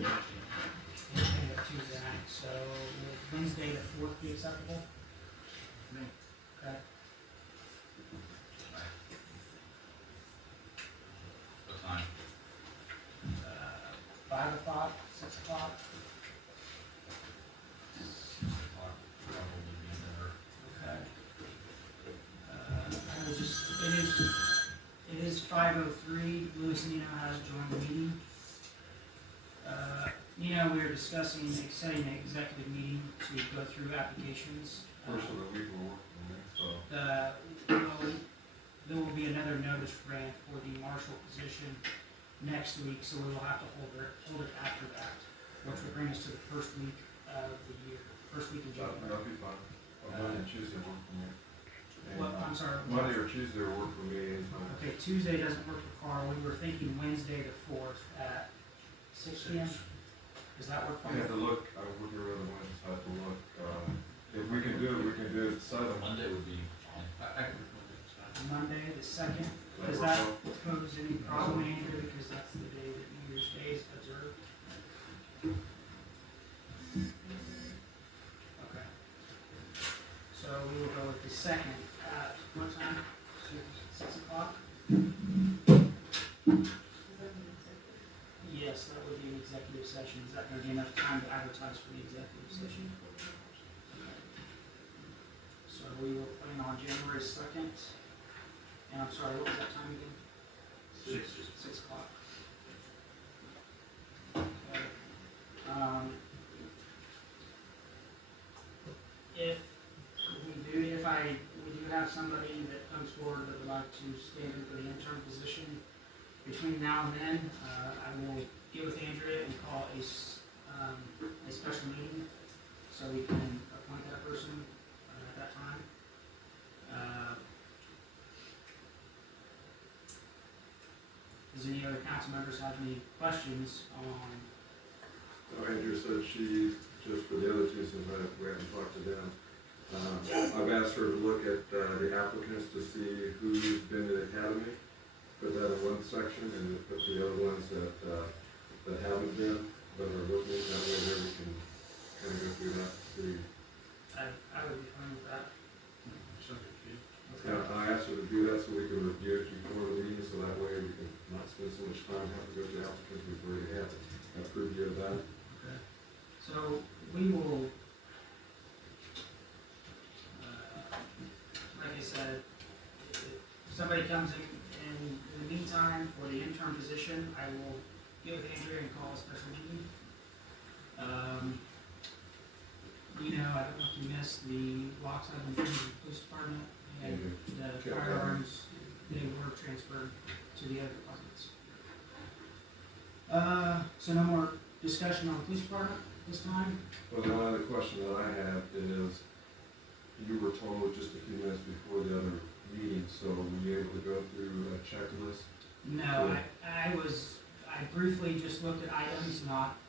Anything up Tuesday night, so will Wednesday the 4th be acceptable? Me. Okay. What time? 5 o'clock, 6 o'clock? 6 o'clock, probably be better. Okay. I will just, it is 5:03, Louis Nino has joined the meeting. Nino, we are discussing setting an executive meeting to go through applications. First of the week will work for me, so. There will be another notice ran for the marshal position next week, so we will have to hold it after that, which will bring us to the first week of the year, first week in January. That'll be fine. Monday and Tuesday work for me. What, I'm sorry. Monday or Tuesday will work for me anytime. Okay, Tuesday doesn't work for Carl. We were thinking Wednesday the 4th at 6 p.m. Does that work I for you? have to look, I would look around the Wednesday, I have to look, if we can do it, we can do it at 7. Monday would be fine. I can look at this time. Monday the 2nd. That Does work that well? pose any problem, Andrew? Because that's the day that New Year's Day is observed. Okay. So we will go with the 2nd at what time? 6 o'clock? Yes, that would be an executive session. Is that going to be enough time to advertise for the executive session? Okay. So we will plan on January 2nd. And I'm sorry, what was that time again? 6 o'clock. Okay. We do have somebody that comes forward that would like to stand in for the interim position. Between now and then, I will get with Andrea and call a special meeting so we can appoint that person at that time. Does any other council members have any questions on? Andrew said she, just for the other two, since we haven't talked to them, I've asked her to look at the applicants to see who's been to the academy, put that in one section, and put the other ones that haven't been, but are looking, that way there we can kind of go through that, see. I would be fine with that. Subject to you. Okay. Yeah, I asked her to do that so we can review it before the meeting, so that way we can not spend so much time having to go through applicants we've already had. I approved you of that. Okay. So we will, like I said, if somebody comes in the meantime for the interim position, I will get with Andrea and call a special meeting. You know, I don't know if you missed the locks I've been doing in the police department and the Okay. firearms, they were transferred to the other departments. So no more discussion on the police department this time? Well, the only other question that I have is, you were told just a few minutes before the other meeting, so were you able to go through a checklist? No, I briefly just looked at items,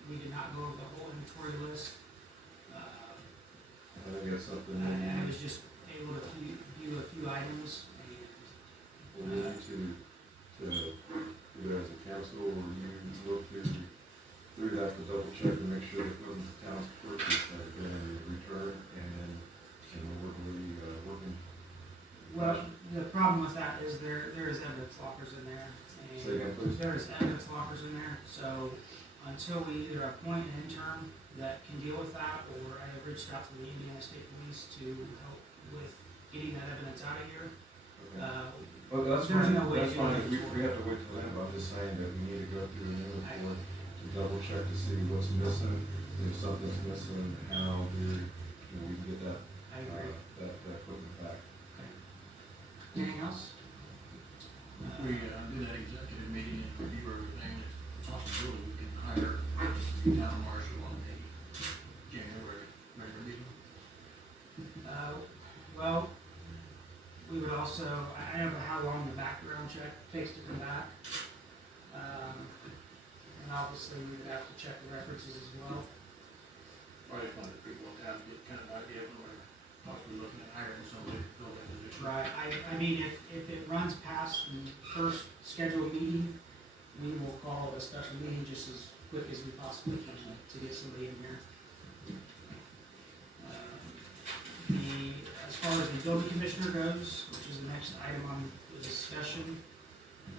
we did not go over the whole inventory list. I think that's something I that was just able to view a few items we need to, either as a council or you look through that to double check and make sure that when the town's purchase has been returned and we're really working. well, the problem with that is there is evidence lockers in there. Say again, please. There is evidence lockers in there, so until we either appoint an intern that can deal with that, or I have reached out to the Indiana State Police to help with getting that evidence out of here. Well, that's There's fine, no way that's to do fine, it. we have to wait till then, but I'm just saying that we need to go through an inventory to double check to see what's missing, if something's missing, how we can get that, I agree. that equipment back. Anything else? We do that executive meeting and review everything, it's a possibility we can hire the town marshal on the January regular meeting. Well, we would also, I don't know how long the background check takes to come back. And obviously, we would have to check the references as well. I just wanted people to have, get kind of idea of what we're possibly looking at hiring somebody to fill that position. Right, I mean, if it runs past the first scheduled meeting, we will call a special meeting just as quick as we possibly can to get somebody in here. As far as the building commissioner goes, which is the next item on the discussion,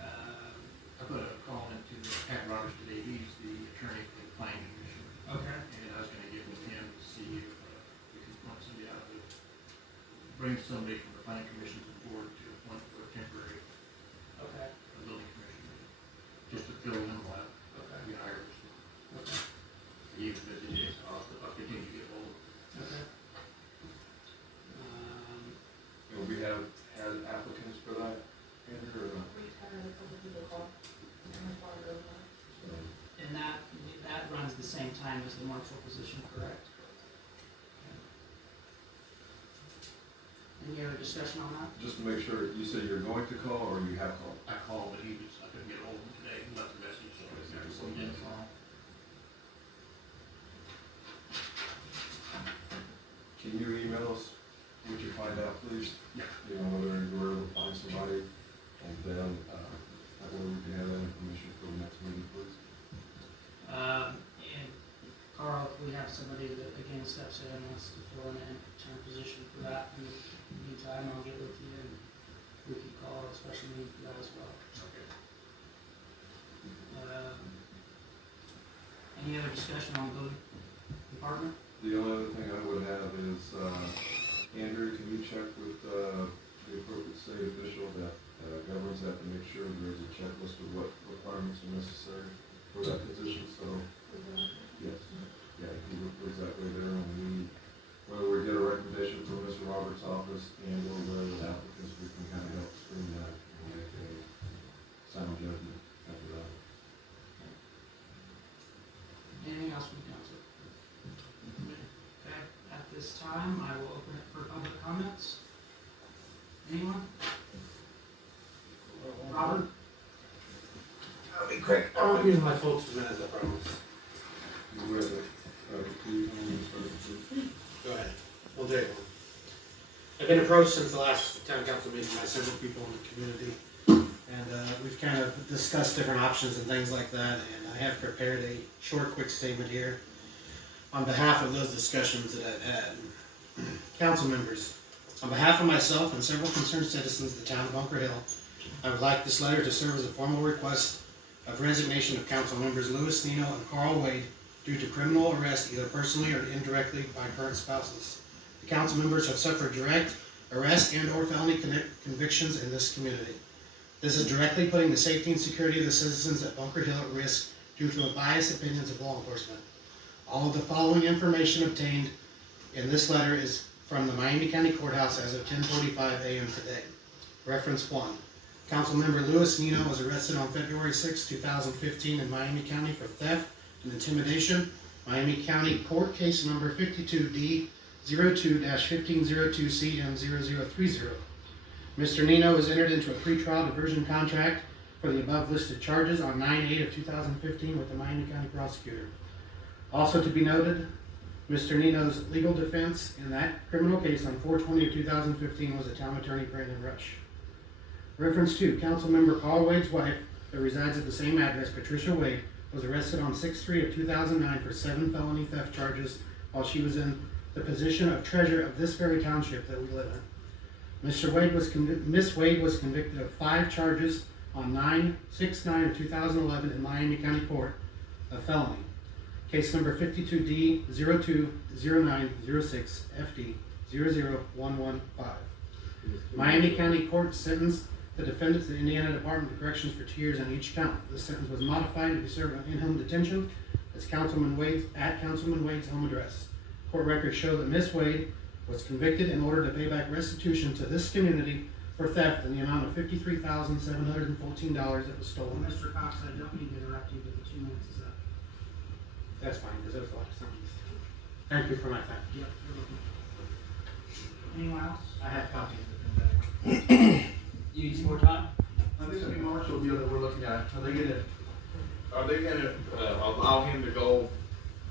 I put a call into Pat Roberts today, he's the attorney for the planning commission. okay, And I was gonna get with him to see if we could point somebody out of bring somebody from the planning commission to the board to appoint for a temporary okay, building commissioner. Just to fill in while okay, we hire this. okay, Even if it is, I'll continue to get hold of him. okay. And we have had applicants for that, Andrew, or not? We've had a couple people call, and I thought it over. And that runs the same time as the marshal position, correct? Any other discussion on that? Just to make sure, you said you're going to call or you have called? I called, but I couldn't get hold of him today, he left a message, so I was going to call. Can you email us what you find out, please? Yeah. You know, whether you were able to find somebody, and then, that way we can have that information for the next meeting, please. And Carl, if we have somebody that again steps in and wants to fill in an intern position for that, in the meantime, I'll get with you and we can call a special meeting for that as well. Okay. Any other discussion on the building department? The only other thing I would have is, Andrew, can you check with, the appropriate state official that governs that to make sure there's a checklist of what requirements are necessary for that position, so, yes. Yeah, he reports that way there, and whether we get a recommendation from Mr. Roberts' office and or whether the applicants, we can kind of help screen that and make a sound judgment after that. Anything else from the council? Okay, at this time, I will open it for public comments. Anyone? Robert? I'll be quick. I won't use my full 2 minutes, I promise. You read it, please, please. Go ahead. We'll take one. I've been approached since the last town council meeting by several people in the community. And we've kind of discussed different options and things like that. And I have prepared a short, quick statement here on behalf of those discussions that I've had. Council members, on behalf of myself and several concerned citizens of the town of Bunker Hill, I would like this letter to serve as a formal request of resignation of council members Louis Nino and Carl Wade due to criminal arrest either personally or indirectly by current spouses. The council members have suffered direct arrest and or felony convictions in this community. This is directly putting the safety and security of the citizens at Bunker Hill at risk due to biased opinions of law enforcement. All of the following information obtained in this letter is from the Miami County Courthouse as of 10:45 a.m. today. Reference 1. Councilmember Louis Nino was arrested on February 6, 2015 in Miami County for theft and intimidation. Miami County Court Case Number 52D02-1502CM0030. Mr. Nino was entered into a pretrial diversion contract for the above listed charges on 9/8 of 2015 with the Miami County prosecutor. Also to be noted, Mr. Nino's legal defense in that criminal case on 4/20 of 2015 was the town attorney Brandon Rush. Reference 2, Councilmember Carl Wade's wife, that resides at the same address, Patricia Wade, was arrested on 6/3 of 2009 for 7 felony theft charges while she was in the position of treasurer of this very township that we live in. Miss Wade was convicted of 5 charges on 9/6/9 of 2011 in Miami County Court of felony. Case number 52D020906FD00115. Miami County Court sentenced the defendant to the Indiana Department of Corrections for 2 years on each count. This sentence was modified to be served on in-home detention at Councilman Wade's home address. Court records show that Miss Wade was convicted in order to pay back restitution to this community for theft in the amount of $53,714 that was stolen. Mr. Cox, I don't mean to interrupt you, but the 2 minutes is up. That's fine, because that was the last sentence. Thank you for my time. Yep, you're welcome. Anyone else? I have copies of You need some more time? I think the new marshal deal that we're looking at, are they gonna allow him to go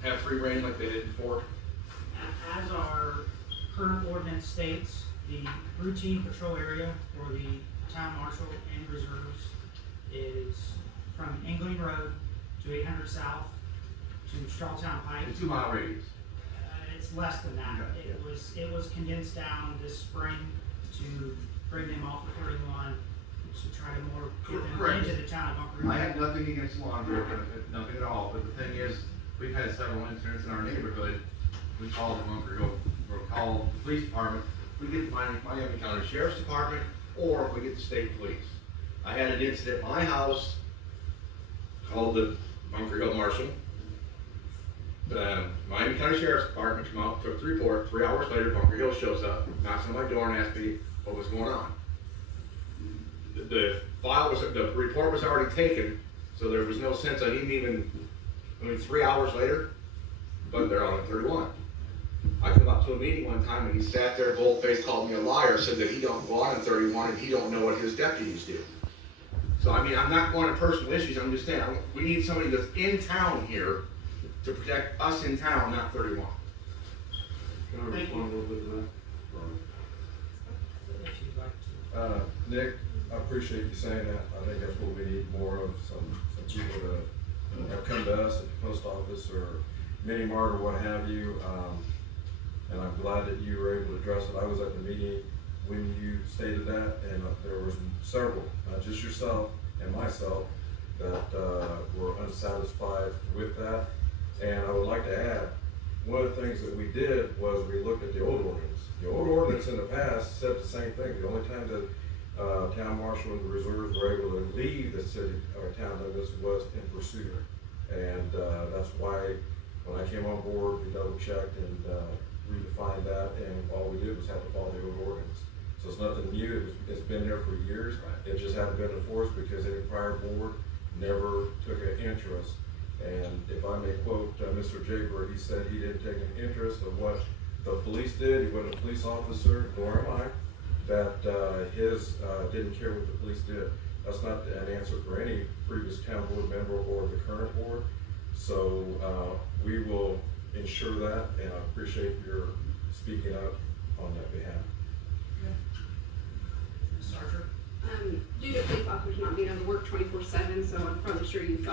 have free reign like they did before? As our current ordinance states, the routine patrol area for the town marshal and reserves is from England Road to 800 South Charlestown Pike. The 2 mile radius. It's less than that. Okay. It was condensed down this spring to bring them off of 31 to try to more get them Correct. into the town of Bunker Hill. I have nothing against law enforcement, nothing at all, but the thing is, we've had several incidents in our neighborhood. We call the Bunker Hill, we'll call the police department, we get the Miami County Sheriff's Department, or we get the state police. I had an incident at my house, called the Bunker Hill Marshal. The Miami County Sheriff's Department come out, took the report, 3 hours later, Bunker Hill shows up, knocks on my door and asks me what was going on. The report was already taken, so there was no sense of him even, 3 hours later, but they're on at 31. I come up to a meeting one time and he sat there, bold-faced, called me a liar, said that he don't go on at 31 and he don't know what his deputies do. So I mean, I'm not going to personal issues, I'm just saying, we need somebody that's in town here to protect us in town, not 31. Can I respond a little bit to that? If you'd like to. Nick, I appreciate you saying that. I think that's what we need more of, some people to have come to us at the post office or mini mart or what have you. And I'm glad that you were able to address it. I was at the meeting when you stated that, and there was several, not just yourself and myself, that were unsatisfied with that. And I would like to add, one of the things that we did was we looked at the old ordinance. The old ordinance in the past said the same thing. The only time that town marshal and the reserves were able to leave the city or town limits was in pursuit. And that's why when I came on board, we double checked and redefined that, and all we did was have to follow the old ordinance. So it's nothing new. It's been there for years. It just hadn't been enforced because any prior board never took an interest. And if I may quote Mr. Jaber, he said he didn't take an interest of what the police did. He wasn't a police officer, nor am I. That his didn't care what the police did. That's not an answer for any previous town board member or the current board. So we will ensure that, and I appreciate your speaking up on that behalf. Ms. Archer? Due to police officers not being able to work 24/7, so I'm probably sure you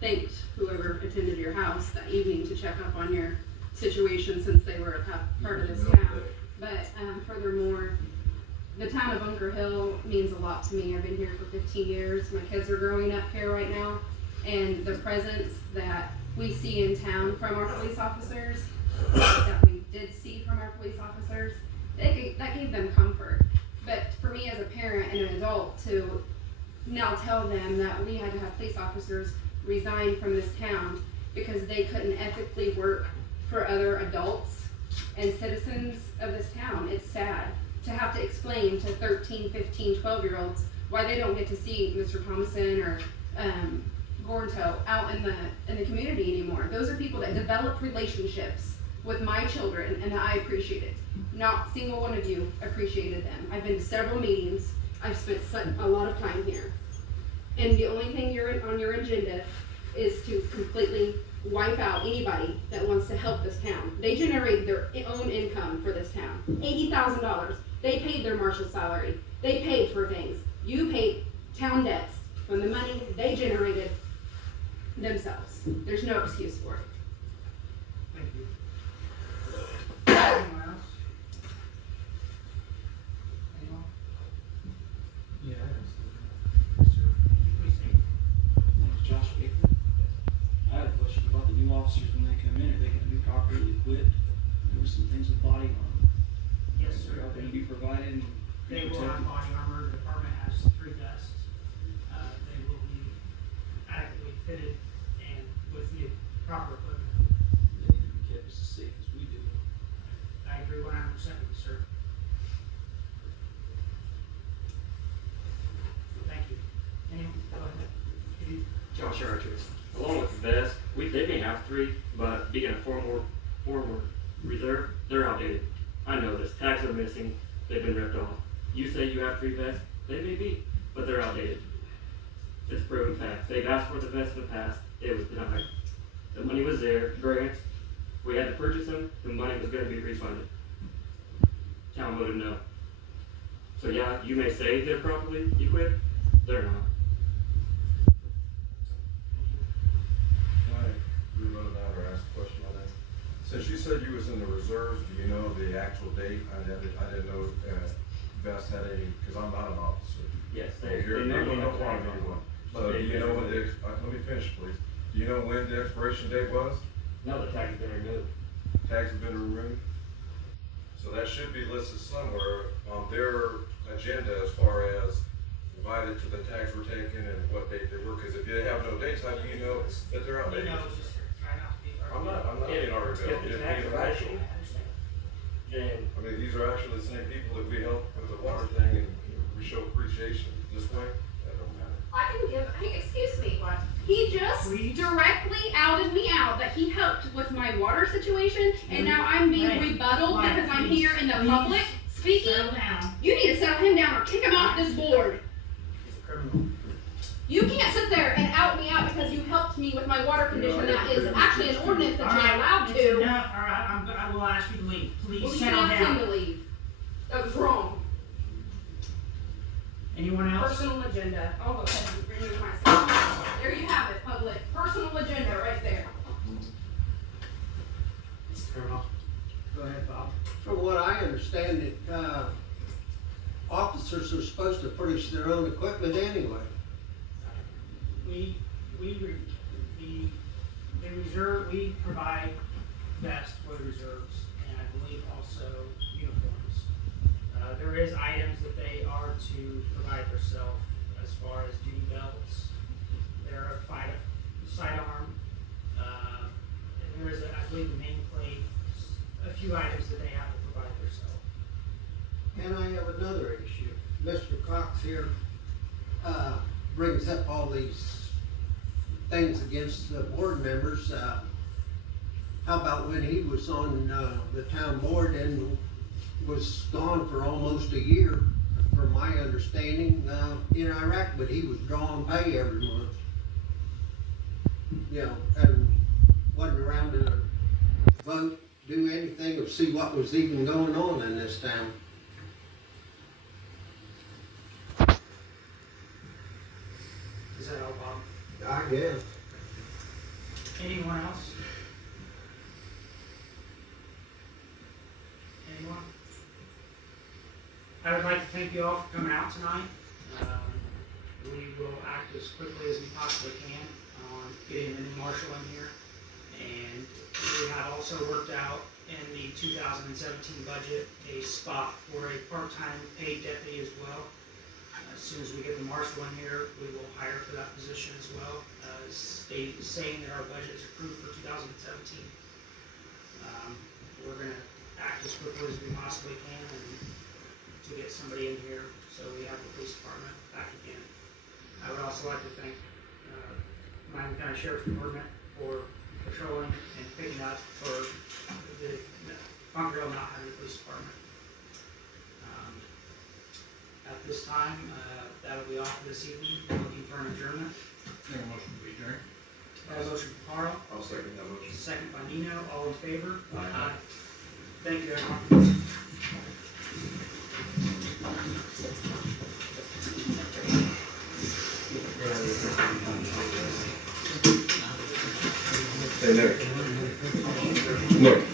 thanked whoever attended your house that evening to check up on your situation since they were a part of this town. But furthermore, the town of Bunker Hill means a lot to me. I've been here for 15 years. My kids are growing up here right now, and the presence that we see in town from our police officers, that we did see from our police officers, that gave them comfort. But for me as a parent and an adult to now tell them that we had to have police officers resign from this town because they couldn't ethically work for other adults and citizens of this town, it's sad to have to explain to 13, 15, 12-year-olds why they don't get to see Mr. Thomason or Gornto out in the community anymore. Those are people that develop relationships with my children, and that I appreciated. Not a single one of you appreciated them. I've been to several meetings. I've spent a lot of time here. And the only thing on your agenda is to completely wipe out anybody that wants to help this town. They generated their own income for this town. $80,000. They paid their marshal's salary. They paid for things. You paid town debts from the money they generated themselves. There's no excuse for it. Thank you. Anyone else? Anyone? Yeah, Mr. Could you please state? My name's Josh Baker. I had a question about the new officers when they come in. Are they going to be properly equipped? There were some things with body armor. Yes, sir. Are they going to be provided and They will have protected? body armor. The department has 3 vests. They will be adequately fitted and with the proper equipment. They need to be kept just as safe as we do. I agree 100% with you, sir. Thank you. Anyone? Go ahead. Could you- Josh Archer. Along with the vest, they may have 3, but being a former reserve, they're outdated. I know this. Tags are missing. They've been ripped off. You say you have 3 vests, they may be, but they're outdated. It's proven fact. They've asked for the vest in the past. It was denied. The money was there. Grants. We had to purchase them. The money was going to be refunded. Town voted no. So yeah, you may say they're properly equipped. They're not. Can I rerun that or ask said you was in the reserves, do you know the actual date? I didn't know, Vest had any, cause I'm not an officer. Yes, Oh, they you're, never you don't went want to back be on. one. So do you know when let me finish, please. Do you know when the expiration date was? No, the tag has been removed. Tags have been removed? So that should be listed somewhere on their agenda as far as divided to the tags were taken and what date they were, cause if you have no dates, how do you know that they're You outdated? know, it's just try not to be. I'm not being argumentative, If the just tags being are factual. missing, then I mean, these are actually the same people that we helped with the water thing and we show appreciation this way, that don't matter. I can give, hey, excuse me, what? He just Please? directly outed me out that he helped with my water situation, and now I'm being Hey, rebutted Mike, because I'm please, here in the please public speaking. Settle down. You need to settle him down or kick him off this board. He's a criminal. You can't sit there and out me out because you helped me with my water condition that is actually an ordinance that you're allowed It's to. enough, alright, I will ask you to leave, Well, please you settle can ask him down. to leave. That was wrong. Anyone else? Personal agenda. I'll go ahead and remove myself. There you have it, public. Personal agenda right there. Go ahead, Bob. From what I understand, it, officers are supposed to furnish their own equipment anyway. The reserve, we provide vests for the reserves, and I believe also uniforms. There is items that they are to provide themselves as far as duty belts, their sidearm, and there is, I believe, the nameplate, a few items that they have to provide themselves. And I have another issue. Mr. Cox here, brings up all these things against the board members. How about when he was on, the town board and was gone for almost a year, from my understanding, in Iraq, but he was drawing pay every month. You know, and wasn't around to vote, do anything, or see what was even going on in this town. Is that all, Bob? I guess. Anyone else? Anyone? I would like to thank you all for coming out tonight. We will act as quickly as we possibly can on getting the new marshal in here. And we have also worked out in the 2017 budget a spot for a part-time paid deputy as well. As soon as we get the marshal in here, we will hire for that position as well, saying that our budget is approved for 2017. We're gonna act as quickly as we possibly can and to get somebody in here, so we have the police department back again. I would also like to thank, Miami County Sheriff's Department for patrolling and picking up for the Bunker Hill not having a police department. At this time, that'll be all for this evening. Looking for an adjournment. Make a motion to adjourn. Motion for Carl, I'll second that motion. second by Nino, all in favor? Aye. Thank you, everyone. Hey, Nick. Nick.